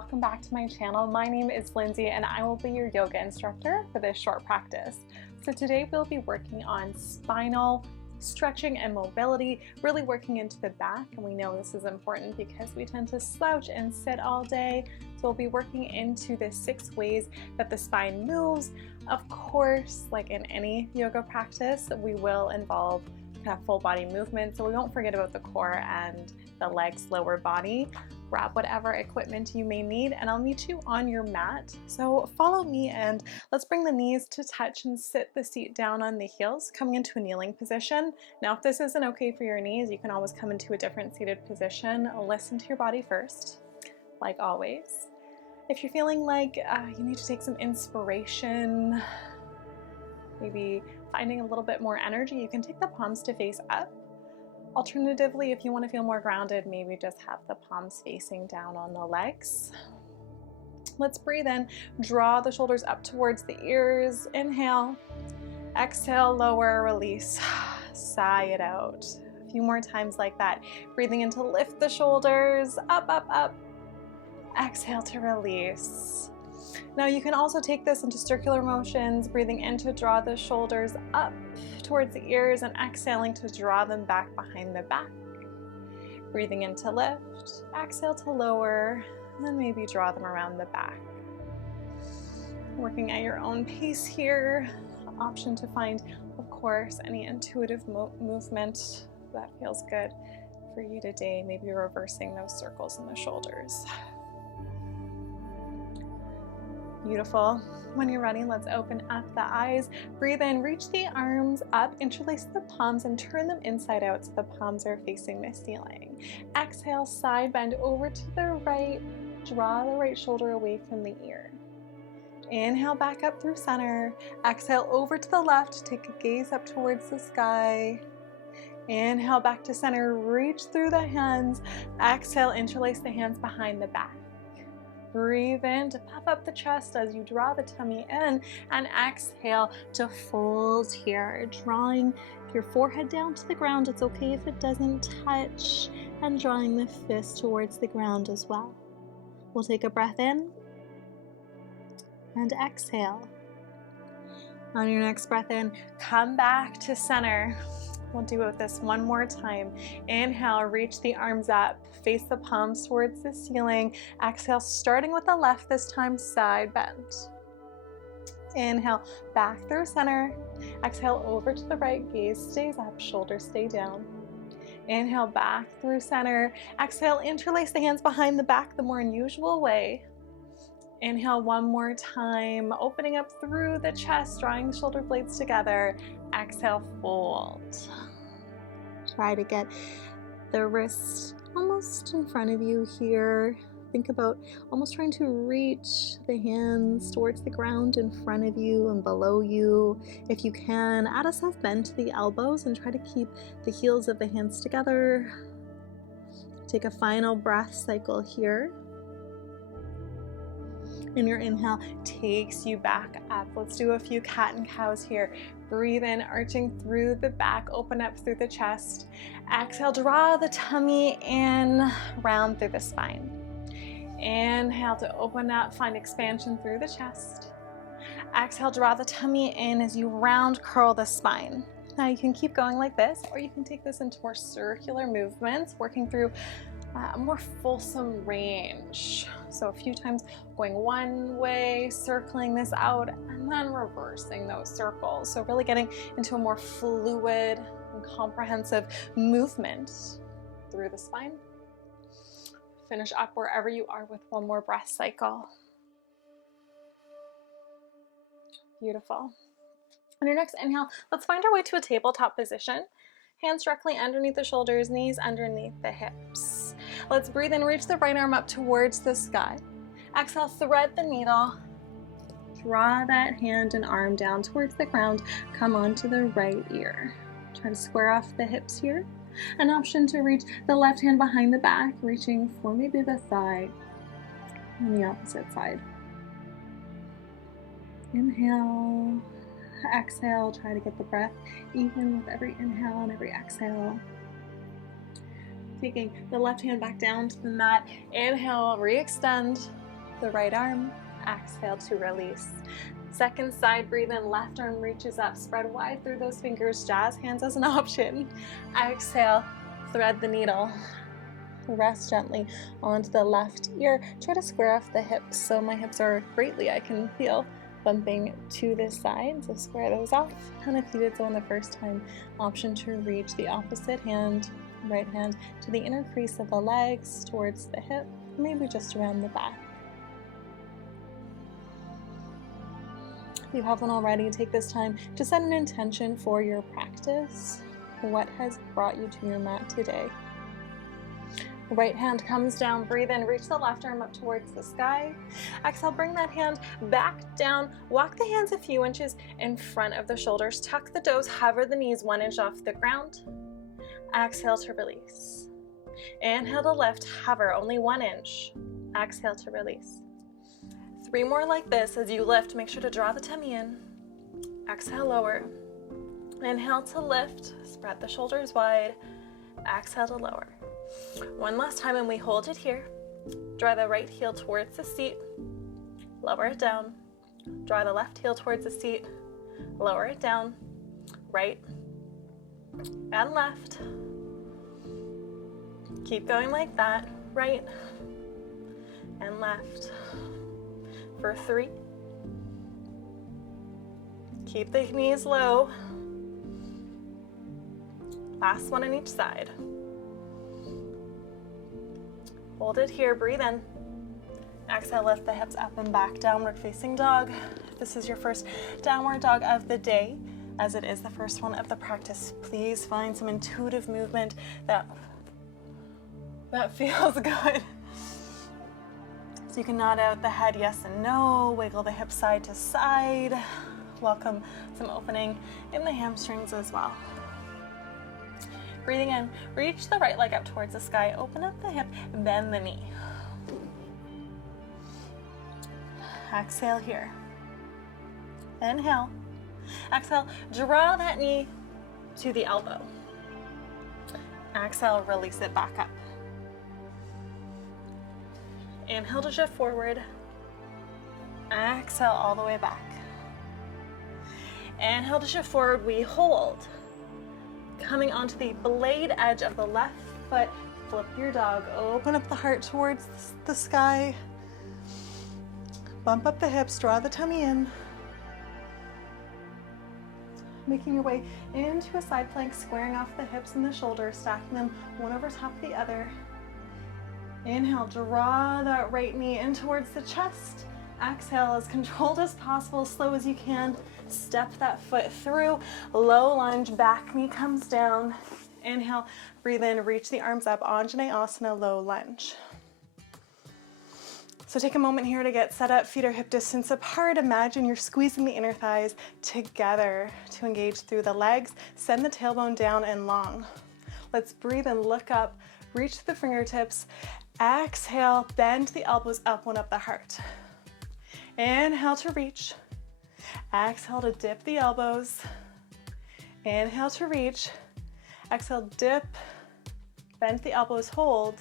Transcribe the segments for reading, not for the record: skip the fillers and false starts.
welcome back to my channel. My name is Lindsay and I will be your yoga instructor for this short practice. So today we'll be working on spinal stretching and mobility, really working into the back, and we know this is important because we tend to slouch and sit all day. So we'll be working into the 6 ways that the spine moves. Of course, like in any yoga practice, we will involve kind of full body movement, so we won't forget about the core and the legs, lower body. Grab whatever equipment you may need and I'll meet you on your mat. So follow me and let's bring the knees to touch and sit the seat down on the heels, coming into a kneeling position. Now if this isn't okay for your knees, you can always come into a different seated position. Listen to your body first, like always. If you're feeling like you need to take some inspiration, maybe finding a little bit more energy, you can take the palms to face up. Alternatively, if you want to feel more grounded, maybe just have the palms facing down on the legs. Let's breathe in, draw the shoulders up towards the ears, inhale, exhale, lower, release, sigh it out. A few more times like that. Breathing in to lift the shoulders, up, up, up. Exhale to release. Now you can also take this into circular motions, breathing in to draw the shoulders up towards the ears and exhaling to draw them back behind the back. Breathing in to lift, exhale to lower, and then maybe draw them around the back. Working at your own pace here. Option to find, of course, any intuitive movement that feels good for you today. Maybe reversing those circles in the shoulders. Beautiful. When you're ready, let's open up the eyes. Breathe in, reach the arms up, interlace the palms and turn them inside out so the palms are facing the ceiling. Exhale, side bend over to the right, draw the right shoulder away from the ear. Inhale back up through center. Exhale over to the left, take a gaze up towards the sky. Inhale back to center, reach through the hands. Exhale, interlace the hands behind the back. Breathe in to puff up the chest as you draw the tummy in, and exhale to fold here, drawing your forehead down to the ground. It's okay if it doesn't touch, and drawing the fist towards the ground as well. We'll take a breath in and exhale. On your next breath in, come back to center. We'll do this one more time. Inhale, reach the arms up, face the palms towards the ceiling. Exhale, starting with the left this time, side bend. Inhale, back through center. Exhale, over to the right, gaze stays up, shoulders stay down. Inhale, back through center. Exhale, interlace the hands behind the back the more unusual way. Inhale one more time, opening up through the chest, drawing the shoulder blades together. Exhale, fold. Try to get the wrists almost in front of you here. Think about almost trying to reach the hands towards the ground in front of you and below you. If you can, add a soft bend to the elbows and try to keep the heels of the hands together. Take a final breath cycle here. And your inhale takes you back up. Let's do a few cat and cows here. Breathe in, arching through the back, open up through the chest. Exhale, draw the tummy in, round through the spine. Inhale to open up, find expansion through the chest. Exhale, draw the tummy in as you round curl the spine. Now you can keep going like this, or you can take this into more circular movements, working through a more fulsome range. So a few times going one way, circling this out, and then reversing those circles. So really getting into a more fluid and comprehensive movement through the spine. Finish up wherever you are with one more breath cycle. Beautiful. On your next inhale, let's find our way to a tabletop position. Hands directly underneath the shoulders, knees underneath the hips. Let's breathe in, reach the right arm up towards the sky. Exhale, thread the needle. Draw that hand and arm down towards the ground. Come onto the right ear. Try to square off the hips here. An option to reach the left hand behind the back, reaching for maybe the thigh on the opposite side. Inhale. Exhale, try to get the breath even with every inhale and every exhale. Taking the left hand back down to the mat. Inhale, re-extend. the right arm, exhale to release. Second side, breathe in, left arm reaches up, spread wide through those fingers, jazz hands as an option. Exhale, thread the needle. Rest gently onto the left ear. Try to square off the hips so my hips are greatly, I can feel, bumping to this side, so square those off. And if you did so on the first time, option to reach the opposite hand, right hand, to the inner crease of the legs, towards the hip, maybe just around the back. If you haven't already, take this time to set an intention for your practice. What has brought you to your mat today? Right hand comes down, breathe in, reach the left arm up towards the sky. Exhale, bring that hand back down, walk the hands a few inches in front of the shoulders, tuck the toes, hover the knees 1 inch off the ground. Exhale to release. Inhale to lift, hover only 1 inch. Exhale to release. 3 more like this. As you lift, make sure to draw the tummy in. Exhale, lower. Inhale to lift, spread the shoulders wide. Exhale to lower. 1 last time, and we hold it here. Draw the right heel towards the seat, lower it down. Draw the left heel towards the seat, lower it down. Right and left. Keep going like that. Right and left. For 3. Keep the knees low. Last one on each side. Hold it here, breathe in. Exhale, lift the hips up and back, downward facing dog. If this is your first downward dog of the day, as it is the first one of the practice, please find some intuitive movement that feels good. So you can nod out the head yes and no, wiggle the hips side to side. Welcome some opening in the hamstrings as well. Breathing in, reach the right leg up towards the sky, open up the hip, bend the knee. Exhale here. Inhale. Exhale, draw that knee to the elbow. Exhale, release it back up. Inhale to shift forward. Exhale all the way back. Inhale to shift forward, we hold. Coming onto the blade edge of the left foot, flip your dog, open up the heart towards the sky. Bump up the hips, draw the tummy in. Making your way into a side plank, squaring off the hips and the shoulders, stacking them one over top of the other. Inhale, draw that right knee in towards the chest. Exhale, as controlled as possible, slow as you can. Step that foot through. Low lunge, back knee comes down. Inhale, breathe in, reach the arms up, Anjaneyasana, low lunge. So take a moment here to get set up, feet are hip distance apart. Imagine you're squeezing the inner thighs together to engage through the legs. Send the tailbone down and long. Let's breathe and look up, reach the fingertips. Exhale, bend the elbows up, one up the heart. Inhale to reach. Exhale to dip the elbows. Inhale to reach. Exhale, dip, bend the elbows, hold.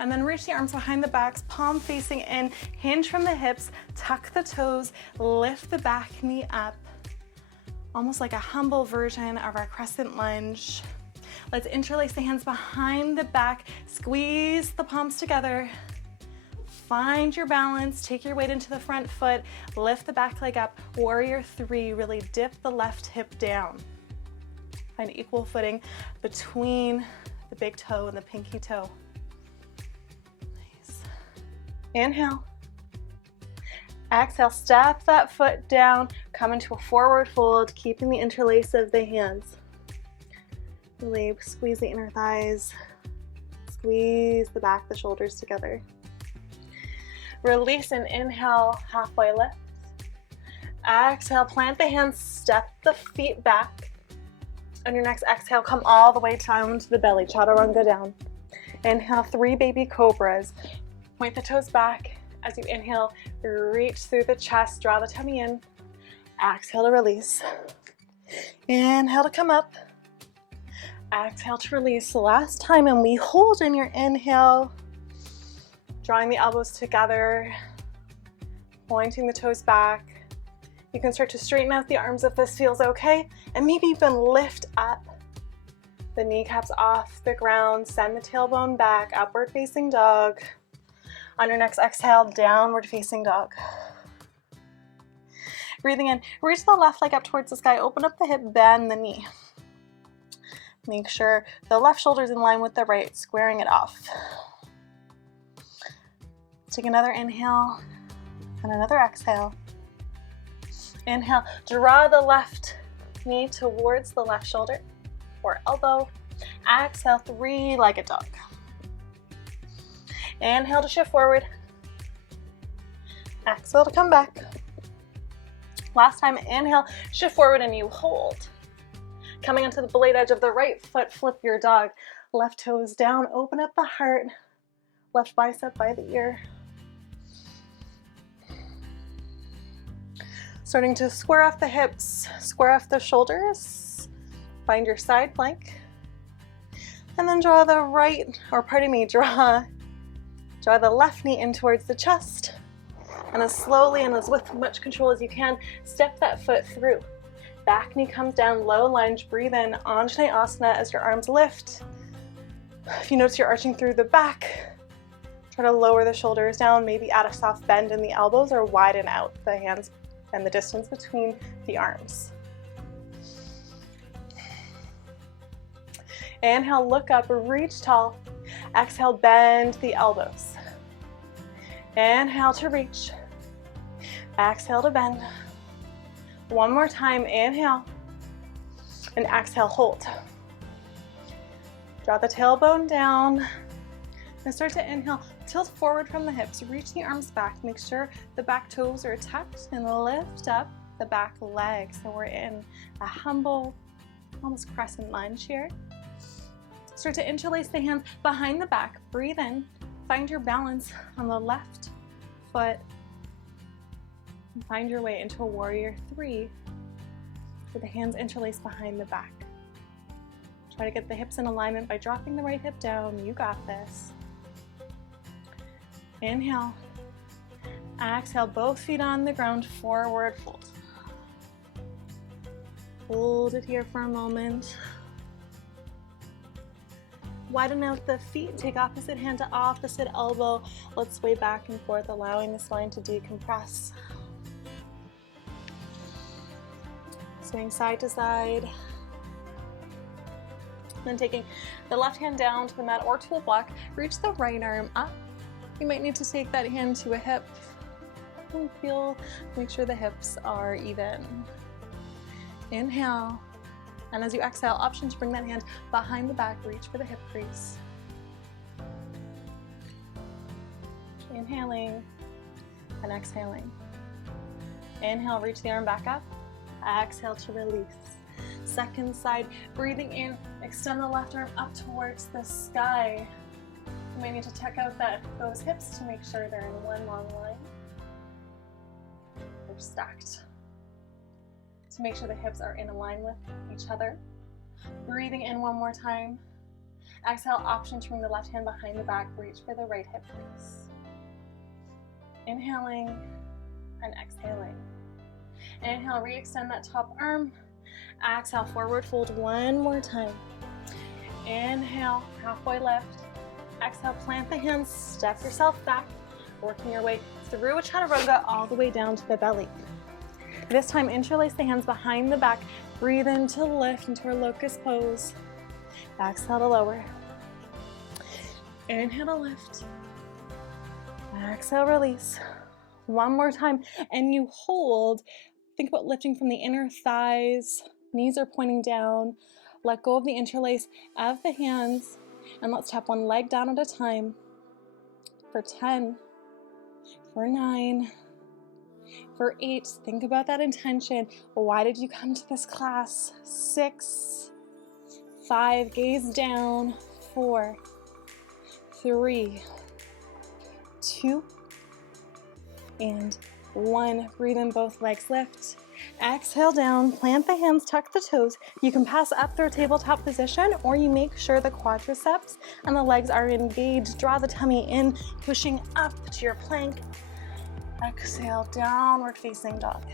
And then reach the arms behind the backs, palm facing in, hinge from the hips, tuck the toes, lift the back knee up. Almost like a humble version of our crescent lunge. Let's interlace the hands behind the back, squeeze the palms together. Find your balance, take your weight into the front foot, lift the back leg up, warrior 3, really dip the left hip down. Find equal footing between the big toe and the pinky toe. Nice. Inhale. Exhale, step that foot down, come into a forward fold, keeping the interlace of the hands. Really squeeze the inner thighs, squeeze the back, the shoulders together. Release and inhale, halfway lift. Exhale, plant the hands, step the feet back. On your next exhale, come all the way down to the belly, chaturanga down. Inhale, 3 baby cobras. Point the toes back. As you inhale, reach through the chest, draw the tummy in. Exhale to release. Inhale to come up. Exhale to release. Last time, and we hold in your inhale. Drawing the elbows together, pointing the toes back. You can start to straighten out the arms if this feels okay, and maybe even lift up the kneecaps off the ground, send the tailbone back, upward facing dog. On your next exhale, downward facing dog. Breathing in, reach the left leg up towards the sky, open up the hip, bend the knee. Make sure the left shoulder is in line with the right, squaring it off. Take another inhale and another exhale. Inhale, draw the left knee towards the left shoulder or elbow. Exhale, three-legged dog. Inhale to shift forward. Exhale to come back. Last time, inhale, shift forward and you hold. Coming onto the blade edge of the right foot, flip your dog. Left toes down, open up the heart. Left bicep by the ear. Starting to square off the hips, square off the shoulders. Find your side plank. And then draw the right, or pardon me, draw the left knee in towards the chest. And as slowly and as with much control as you can, step that foot through. Back knee comes down, low lunge, breathe in, Anjaneyasana as your arms lift. If you notice you're arching through the back, try to lower the shoulders down, maybe add a soft bend in the elbows or widen out the hands and the distance between the arms. Inhale, look up, reach tall. Exhale, bend the elbows. Inhale to reach. Exhale to bend. One more time, inhale. And exhale, hold. Draw the tailbone down. And start to inhale, tilt forward from the hips, reach the arms back. Make sure the back toes are tucked and lift up the back leg. So we're in a humble, almost crescent lunge here. Start to interlace the hands behind the back. Breathe in. Find your balance on the left foot. And find your way into a warrior three with the hands interlaced behind the back. Try to get the hips in alignment by dropping the right hip down. You got this. Inhale. Exhale, both feet on the ground, forward fold. Hold it here for a moment. Widen out the feet, take opposite hand to opposite elbow. Let's sway back and forth, allowing the spine to decompress. Swaying side to side. Then taking the left hand down to the mat or to a block, reach the right arm up. You might need to take that hand to a hip. And make sure the hips are even. Inhale. And as you exhale, option to bring that hand behind the back, reach for the hip crease. Inhaling and exhaling. Inhale, reach the arm back up. Exhale to release. Second side, breathing in, extend the left arm up towards the sky. You may need to check out those hips to make sure they're in one long line. They're stacked. To make sure the hips are in line with each other. Breathing in one more time. Exhale, option to bring the left hand behind the back, reach for the right hip crease. Inhaling and exhaling. Inhale, re-extend that top arm. Exhale, forward fold one more time. Inhale, halfway lift. Exhale, plant the hands, step yourself back, working your way through a chaturanga all the way down to the belly. This time, interlace the hands behind the back. Breathe in to lift into our locust pose. Exhale to lower. Inhale to lift. Exhale, release. One more time, and you hold. Think about lifting from the inner thighs. Knees are pointing down. Let go of the interlace of the hands, and let's tap one leg down at a time. For 10, for 9, for 8, think about that intention. Why did you come to this class? 6, 5, gaze down. 4, 3, 2, and 1. Breathe in, both legs lift. Exhale down, plant the hands, tuck the toes. You can pass up through tabletop position, or you make sure the quadriceps and the legs are engaged. Draw the tummy in, pushing up to your plank. Exhale, downward facing dog.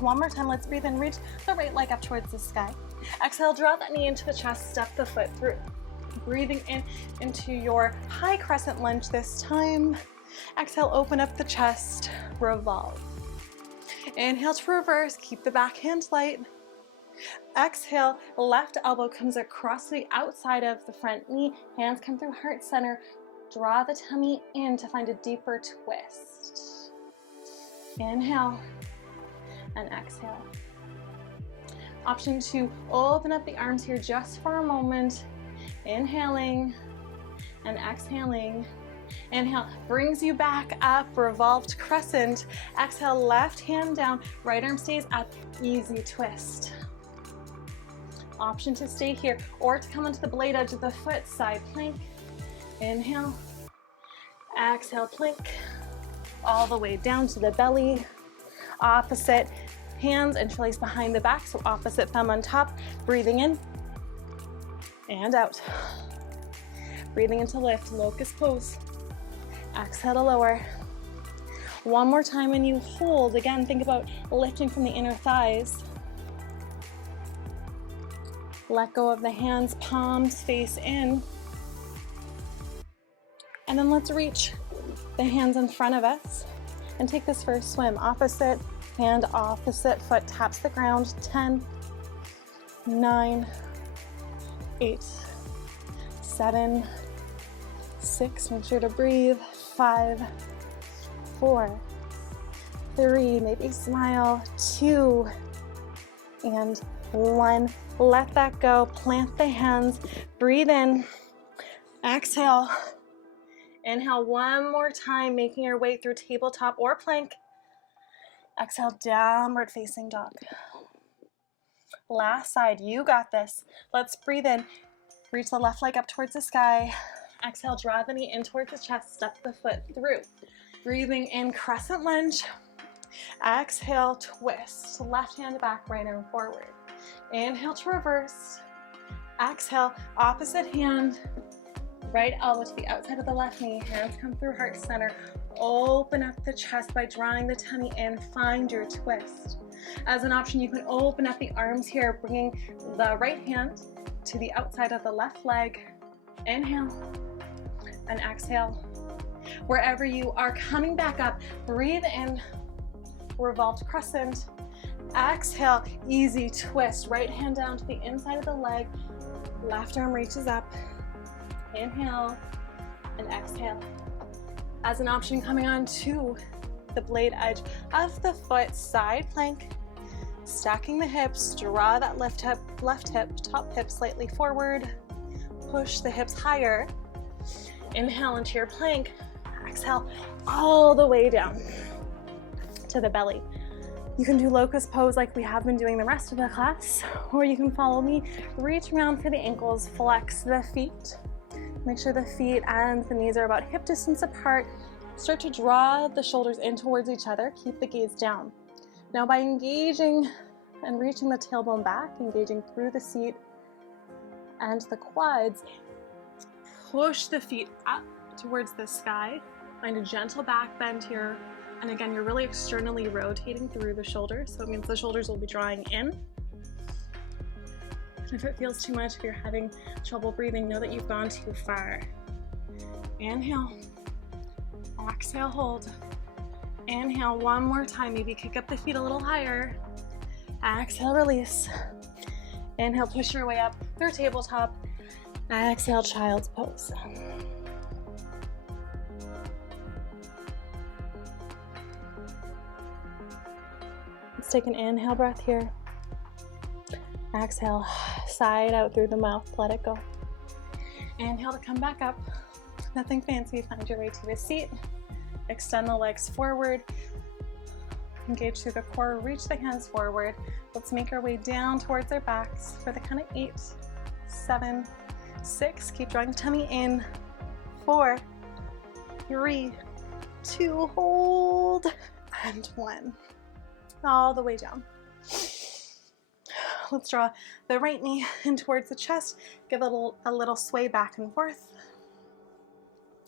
One more time, let's breathe in, reach the right leg up towards the sky. Exhale, draw that knee into the chest, step the foot through. Breathing in into your high crescent lunge this time. Exhale, open up the chest, revolve. Inhale to reverse, keep the back hand light. Exhale, left elbow comes across the outside of the front knee, hands come through heart center. Draw the tummy in to find a deeper twist. Inhale and exhale. Option to open up the arms here just for a moment. Inhaling and exhaling. Inhale, brings you back up, revolved crescent. Exhale, left hand down, right arm stays up, easy twist. Option to stay here or to come onto the blade edge of the foot, side plank. Inhale, exhale, plank, all the way down to the belly. Opposite hands interlace behind the back, so opposite thumb on top. Breathing in and out. Breathing into lift, locust pose. Exhale to lower. One more time and you hold. Again, think about lifting from the inner thighs. Let go of the hands, palms face in. And then let's reach the hands in front of us and take this for a swim. Opposite hand, opposite foot taps the ground. 10, 9, 8, 7, 6, make sure to breathe. 5, 4, 3, maybe smile. 2, and 1. Let that go. Plant the hands. Breathe in. Exhale. Inhale one more time, making your way through tabletop or plank. Exhale, downward facing dog. Last side, you got this. Let's breathe in. Reach the left leg up towards the sky. Exhale, draw the knee in towards the chest, step the foot through. Breathing in, crescent lunge. Exhale, twist. Left hand back, right arm forward. Inhale to reverse. Exhale, opposite hand. Right elbow to the outside of the left knee. Hands come through heart center. Open up the chest by drawing the tummy in. Find your twist. As an option, you can open up the arms here, bringing the right hand to the outside of the left leg. Inhale and exhale. Wherever you are, coming back up, breathe in, revolved crescent. Exhale, easy twist. Right hand down to the inside of the leg. Left arm reaches up. Inhale and exhale. As an option, coming on to the blade edge of the foot, side plank. Stacking the hips, draw that left hip, top hip slightly forward. Push the hips higher. Inhale into your plank. Exhale all the way down to the belly. You can do locust pose like we have been doing the rest of the class, or you can follow me. Reach around for the ankles, flex the feet. Make sure the feet and the knees are about hip distance apart. Start to draw the shoulders in towards each other. Keep the gaze down. Now by engaging and reaching the tailbone back, engaging through the seat and the quads, push the feet up towards the sky. Find a gentle back bend here. And again, you're really externally rotating through the shoulders, so it means the shoulders will be drawing in. If it feels too much, if you're having trouble breathing, know that you've gone too far. Inhale. Exhale, hold. Inhale one more time. Maybe kick up the feet a little higher. Exhale, release. Inhale, push your way up through tabletop. Exhale, child's pose. Let's take an inhale breath here. Exhale, side out through the mouth, let it go. Inhale to come back up. Nothing fancy, find your way to a seat. Extend the legs forward. Engage through the core, reach the hands forward. Let's make our way down towards our backs for the count of 8, 7, 6. Keep drawing the tummy in. 4, 3, 2, hold, and 1. all the way down. Let's draw the right knee in towards the chest, give it a little sway back and forth,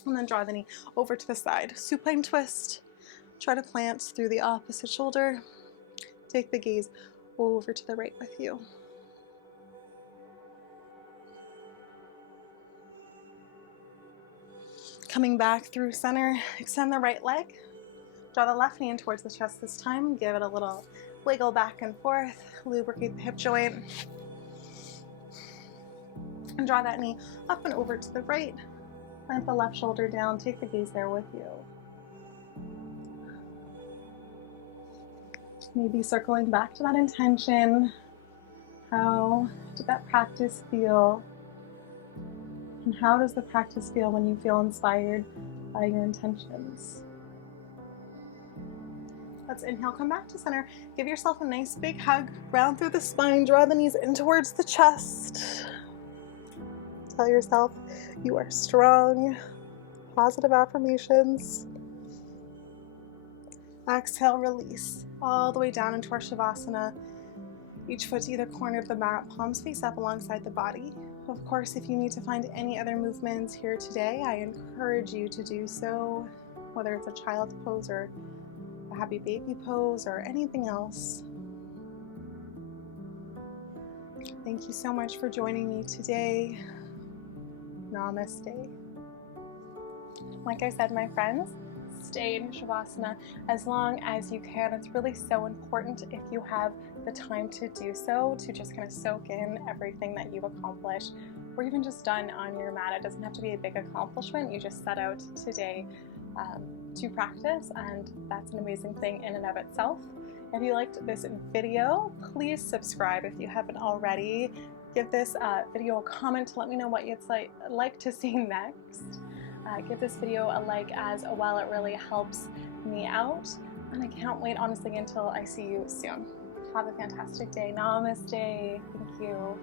and then draw the knee over to the side. Supine twist, try to plant through the opposite shoulder, take the gaze over to the right with you. Coming back through center, extend the right leg, draw the left knee in towards the chest this time, give it a little wiggle back and forth, lubricate the hip joint, and draw that knee up and over to the right, plant the left shoulder down, take the gaze there with you. Maybe circling back to that intention. How did that practice feel? And how does the practice feel when you feel inspired by your intentions? Let's inhale, come back to center. Give yourself a nice big hug, round through the spine, draw the knees in towards the chest. Tell yourself you are strong. Positive affirmations. Exhale, release all the way down into our Shavasana. Each foot to either corner of the mat, palms face up alongside the body. Of course, if you need to find any other movements here today, I encourage you to do so, whether it's a child's pose or a happy baby pose or anything else. Thank you so much for joining me today. Namaste. Like I said, my friends, stay in Shavasana as long as you can. It's really so important, if you have the time to do so, to just kind of soak in everything that you've accomplished or even just done on your mat. It doesn't have to be a big accomplishment. You just set out today to practice, and that's an amazing thing in and of itself. If you liked this video, please subscribe if you haven't already. Give this video a comment to let me know what you'd like to see next. Give this video a like as well. It really helps me out, and I can't wait, honestly, until I see you soon. Have a fantastic day. Namaste. Thank you.